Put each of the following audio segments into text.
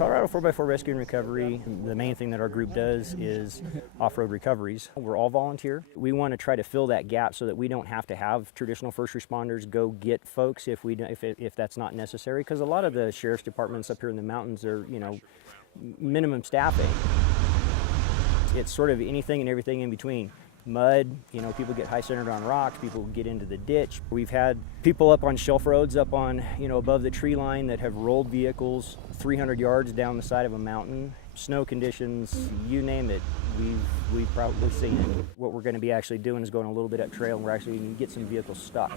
Colorado 4x4 Rescue and Recovery, the main thing that our group does is off-road recoveries. We're all volunteer. We want to try to fill that gap so that we don't have to have traditional first responders go get folks if that's not necessary, because a lot of the sheriff's departments up here in the mountains are, minimum staffing. It's sort of anything and everything in between. Mud, people get high-centered on rocks, people get into the ditch. We've had people up on shelf roads up on, above the tree line that have rolled vehicles 300 yards down the side of a mountain. Snow conditions, you name it, we've probably seen it. What we're going to be actually doing is going a little bit up trail, and we're actually going to get some vehicles stuck.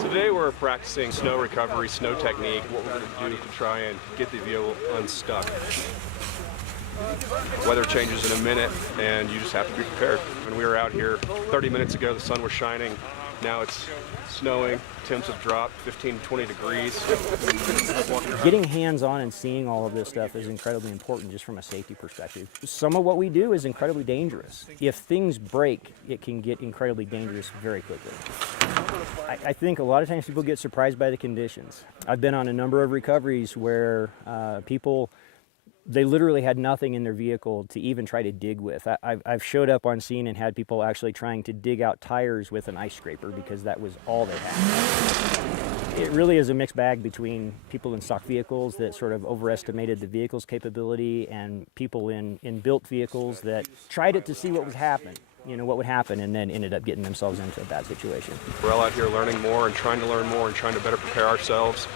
Today we're practicing snow recovery, snow technique, what we're going to do to try and get the vehicle unstuck. Weather changes in a minute, and you just have to be prepared. When we were out here 30 minutes ago, the sun was shining. Now it's snowing. Temps have dropped 15 to 20 degrees. Getting hands-on and seeing all of this stuff is incredibly important just from a safety perspective. Some of what we do is incredibly dangerous. If things break, it can get incredibly dangerous very quickly. I think a lot of times people get surprised by the conditions. I've been on a number of recoveries where they literally had nothing in their vehicle to even try to dig with. I've showed up on scene and had people actually trying to dig out tires with an ice scraper because that was all they had. It really is a mixed bag between people in stock vehicles that sort of overestimated the vehicle's capability and people in built vehicles that tried it to see what would happen, and then ended up getting themselves into a bad situation. We're all out here learning more and trying to learn more and trying to better prepare ourselves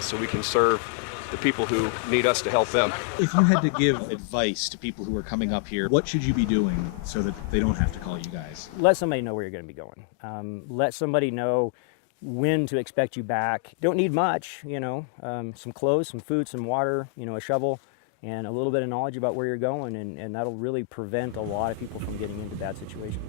so we can serve the people who need us to help them. If you had to give advice to people who are coming up here, what should you be doing so that they don't have to call you guys? Let somebody know where you're going to be going. Let somebody know when to expect you back. Don't need much, some clothes, some food, some water, a shovel, and a little bit of knowledge about where you're going, and that'll really prevent a lot of people from getting into bad situations.